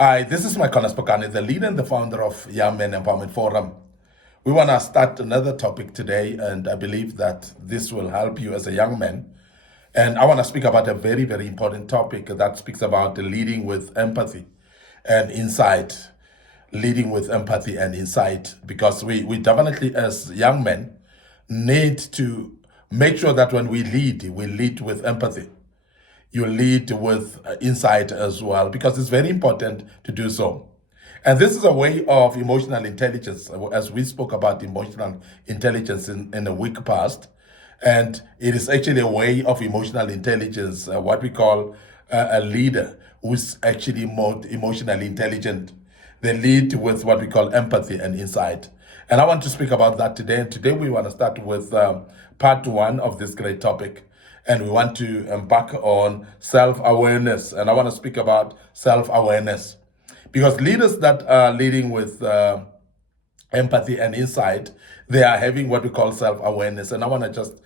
Hi, this is Micornus Phokane, the leader and the founder of Young Men Empowerment Forum. We want to start another topic today, and I believe that this will help you as a young man. And I want to speak about a very, very important topic that speaks about leading with empathy and insight. Leading with empathy and insight, because we definitely, as young men, need to make sure that when we lead with empathy. You lead with insight as well, because it's very important to do so. And this is a way of emotional intelligence, as we spoke about emotional intelligence in a week past. And it is actually a way of emotional intelligence, what we call a leader who's actually more emotionally intelligent. They lead with what we call empathy and insight. And I want to speak about that today. And today we want to start with part one of this great topic. And we want to embark on self-awareness. And I want to speak about self-awareness. Because leaders that are leading with empathy and insight, they are having what we call self-awareness. And I want to just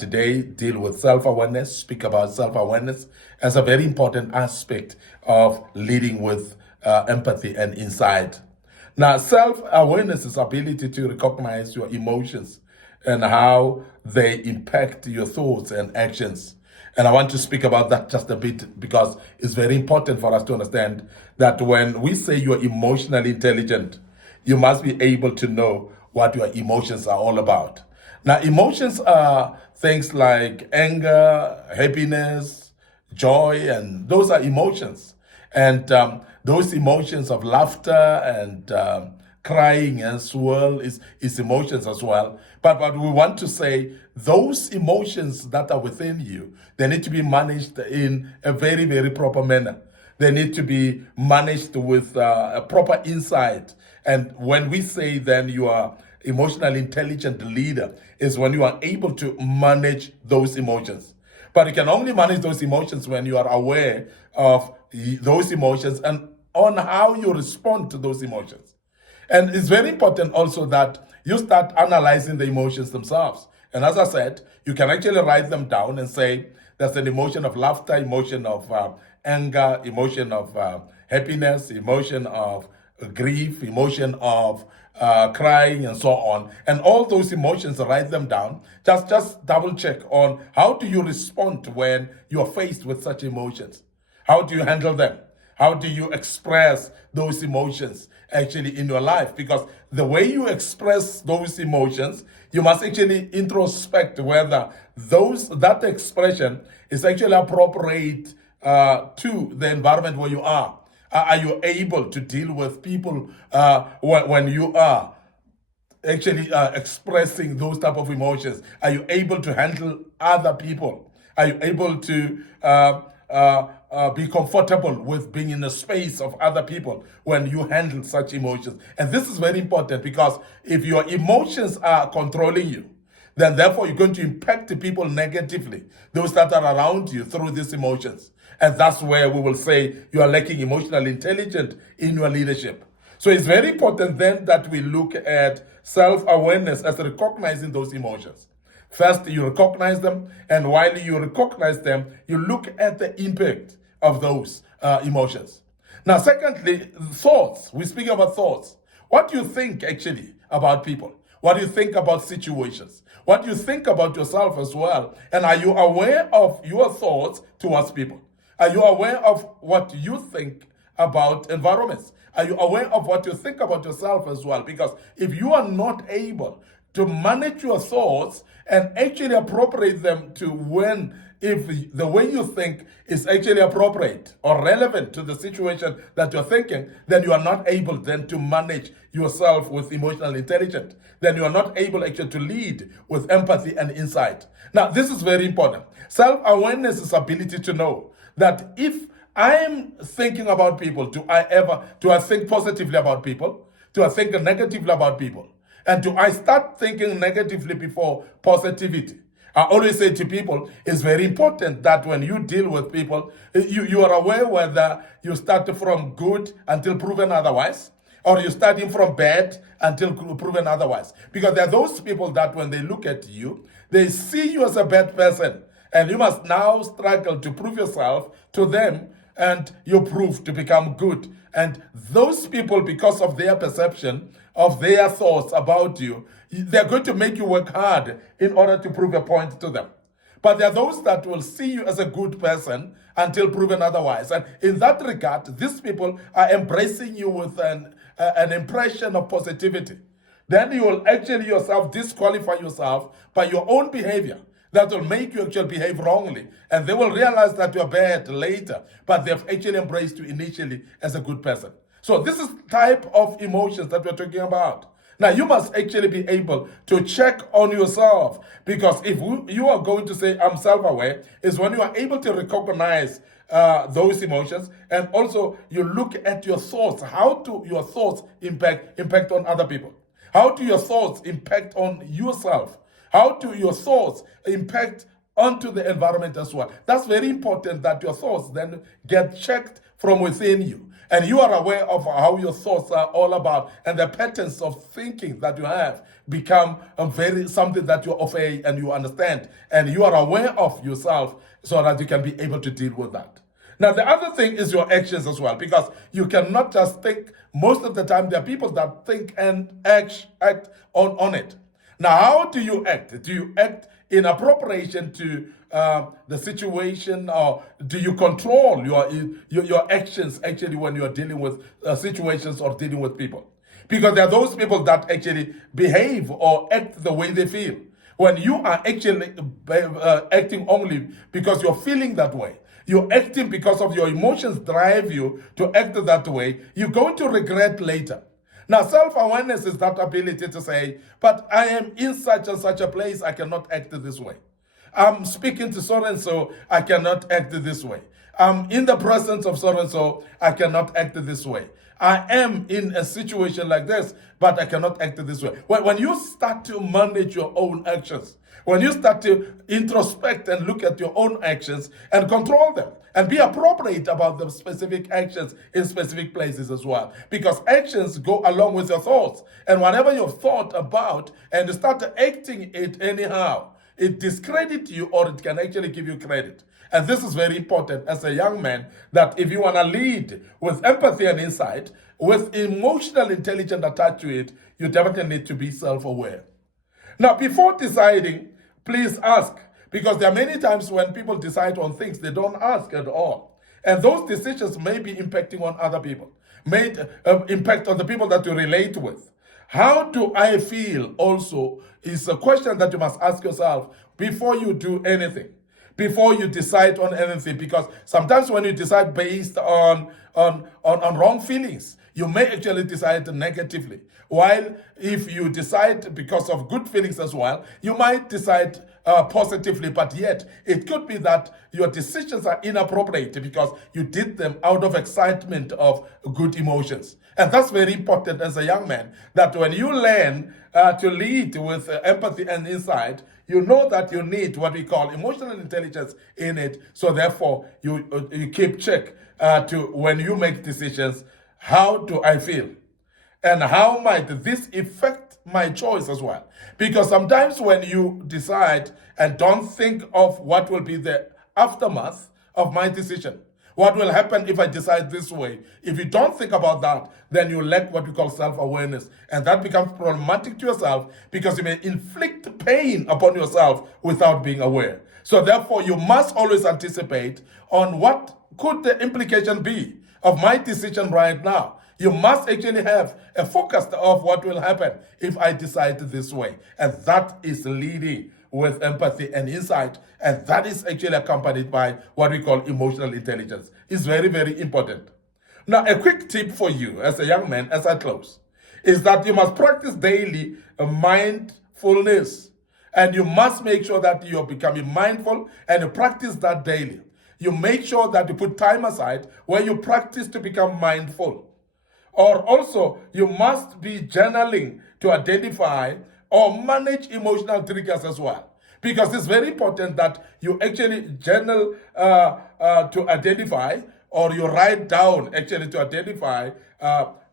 today deal with self-awareness, speak about self-awareness as a very important aspect of leading with empathy and insight. Now, self-awareness is ability to recognize your emotions and how they impact your thoughts and actions. And I want to speak about that just a bit, because it's very important for us to understand that when we say you're emotionally intelligent, you must be able to know what your emotions are all about. Now, emotions are things like anger, happiness, joy, and those are emotions. And those emotions of laughter and crying as well is emotions as well. But we want to say those emotions that are within you, they need to be managed in a very, very proper manner. They need to be managed with a proper insight. And when we say then you are emotionally intelligent leader, is when you are able to manage those emotions. But you can only manage those emotions when you are aware of those emotions and on how you respond to those emotions. And it's very important also that you start analyzing the emotions themselves. And as I said, you can actually write them down and say, there's an emotion of laughter, emotion of anger, emotion of happiness, emotion of grief, emotion of crying, and so on. And all those emotions, write them down. Just double check on how do you respond when you're faced with such emotions. How do you handle them? How do you express those emotions actually in your life? Because the way you express those emotions, you must actually introspect whether that expression is actually appropriate to the environment where you are. Are you able to deal with people when you are actually expressing those type of emotions? Are you able to handle other people? Are you able to be comfortable with being in the space of other people when you handle such emotions? And this is very important, because if your emotions are controlling you, then therefore you're going to impact the people negatively, those that are around you, through these emotions. And that's where we will say you are lacking emotional intelligence in your leadership. So it's very important then that we look at self-awareness as recognizing those emotions. First, you recognize them, and while you recognize them, you look at the impact of those emotions. Now, secondly, thoughts. We speak about thoughts. What do you think actually about people? What do you think about situations? What do you think about yourself as well? And are you aware of your thoughts towards people? Are you aware of what you think about environments? Are you aware of what you think about yourself as well? Because if you are not able to manage your thoughts and actually appropriate them to if the way you think is actually appropriate or relevant to the situation that you're thinking, then you are not able then to manage yourself with emotional intelligence. Then you are not able actually to lead with empathy and insight. Now, this is very important. Self-awareness is ability to know that if I am thinking about people, do I think positively about people? Do I think negatively about people? And do I start thinking negatively before positivity? I always say to people, it's very important that when you deal with people, you are aware whether you start from good until proven otherwise, or you're starting from bad until proven otherwise. Because there are those people that when they look at you, they see you as a bad person. And you must now struggle to prove yourself to them and you prove to become good. And those people, because of their perception, of their thoughts about you, they're going to make you work hard in order to prove a point to them. But there are those that will see you as a good person until proven otherwise. And in that regard, these people are embracing you with an impression of positivity. Then you will actually yourself disqualify yourself by your own behavior. That will make you actually behave wrongly. And they will realize that you're bad later, but they've actually embraced you initially as a good person. So this is type of emotions that we're talking about. Now, you must actually be able to check on yourself, because if you are going to say, I'm self-aware, is when you are able to recognize those emotions, and also you look at your thoughts. How do your thoughts impact on other people? How do your thoughts impact on yourself? How do your thoughts impact onto the environment as well? That's very important, that your thoughts then get checked from within you. And you are aware of how your thoughts are all about, and the patterns of thinking that you have become something that you're of and you understand, and you are aware of yourself so that you can be able to deal with that. Now, the other thing is your actions as well, because you cannot just think. Most of the time, there are people that think and act on it. Now, how do you act? Do you act in appropriation to the situation, or do you control your actions actually when you're dealing with situations or dealing with people? Because there are those people that actually behave or act the way they feel. When you are actually acting only because you're feeling that way, you're acting because of your emotions drive you to act that way, you're going to regret later. Now, self-awareness is that ability to say, but I am in such and such a place, I cannot act this way. I'm speaking to so-and-so, I cannot act this way. I'm in the presence of so-and-so, I cannot act this way. I am in a situation like this, but I cannot act this way. When you start to manage your own actions, when you start to introspect and look at your own actions and control them, and be appropriate about the specific actions in specific places as well. Because actions go along with your thoughts. And whatever you've thought about and you start acting it anyhow, it discredits you or it can actually give you credit. And this is very important as a young man, that if you want to lead with empathy and insight, with emotional intelligence attached to it, you definitely need to be self-aware. Now, before deciding, please ask. Because there are many times when people decide on things, they don't ask at all. And those decisions may be impacting on other people, may impact on the people that you relate with. How do I feel also is a question that you must ask yourself before you do anything, before you decide on anything. Because sometimes when you decide based on wrong feelings, you may actually decide negatively. While if you decide because of good feelings as well, you might decide positively, but yet it could be that your decisions are inappropriate because you did them out of excitement of good emotions. And that's very important as a young man, that when you learn to lead with empathy and insight, you know that you need what we call emotional intelligence in it. So therefore, you keep check to when you make decisions, how do I feel? And how might this affect my choice as well? Because sometimes when you decide and don't think of what will be the aftermath of my decision, what will happen if I decide this way? If you don't think about that, then you lack what we call self-awareness. And that becomes problematic to yourself because you may inflict pain upon yourself without being aware. So therefore, you must always anticipate on what could the implication be of my decision right now. You must actually have a focus of what will happen if I decide this way. And that is leading with empathy and insight. And that is actually accompanied by what we call emotional intelligence. It's very, very important. Now, a quick tip for you as a young man, as I close, is that you must practice daily mindfulness. And you must make sure that you're becoming mindful and you practice that daily. You make sure that you put time aside where you practice to become mindful. Or also, you must be journaling to identify or manage emotional triggers as well. Because it's very important that you actually journal to identify, or you write down actually to identify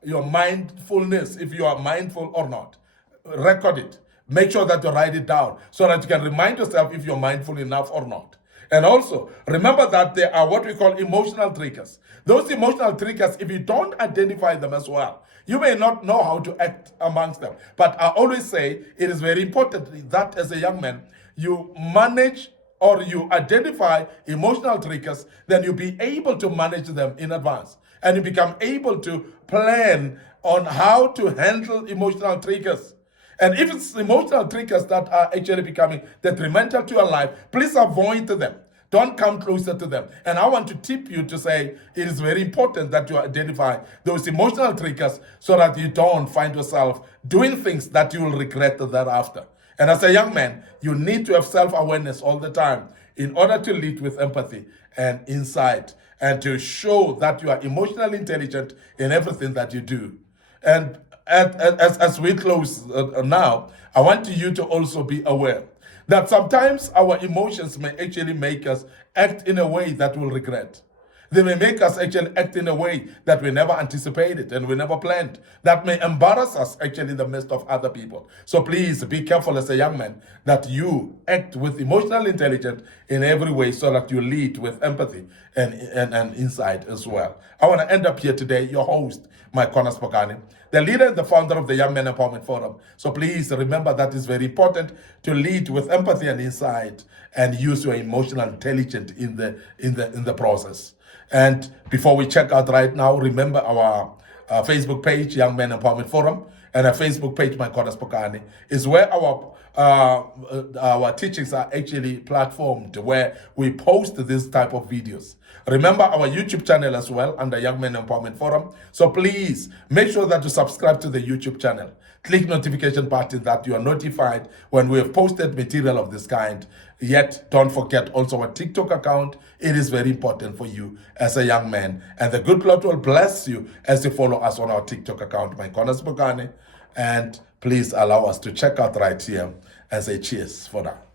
your mindfulness, if you are mindful or not. Record it. Make sure that you write it down so that you can remind yourself if you're mindful enough or not. And also, remember that there are what we call emotional triggers. Those emotional triggers, if you don't identify them as well, you may not know how to act amongst them. But I always say it is very important that as a young man, you manage or you identify emotional triggers, then you'll be able to manage them in advance. And you become able to plan on how to handle emotional triggers. And if it's emotional triggers that are actually becoming detrimental to your life, please avoid them. Don't come closer to them. And I want to tip you to say it is very important that you identify those emotional triggers so that you don't find yourself doing things that you will regret thereafter. And as a young man, you need to have self-awareness all the time in order to lead with empathy and insight and to show that you are emotionally intelligent in everything that you do. And as we close now, I want you to also be aware that sometimes our emotions may actually make us act in a way that we'll regret. They may make us actually act in a way that we never anticipated and we never planned. That may embarrass us actually in the midst of other people. So please be careful as a young man that you act with emotional intelligence in every way so that you lead with empathy and insight as well. I want to end up here today, your host, Micornus Phokane, the leader and the founder of the Young Men Empowerment Forum. So please remember that it's very important to lead with empathy and insight and use your emotional intelligence in the process. And before we check out right now, remember our Facebook page, Young Men Empowerment Forum, and our Facebook page, Micornus Phokane, is where our teachings are actually platformed, where we post this type of videos. Remember our YouTube channel as well under Young Men Empowerment Forum. So please make sure that you subscribe to the YouTube channel. Click notification button that you are notified when we have posted material of this kind. Yet, don't forget also our TikTok account. It is very important for you as a young man. And the good Lord will bless you as you follow us on our TikTok account, Micornus Phokane. And please allow us to check out right here and say cheers for that.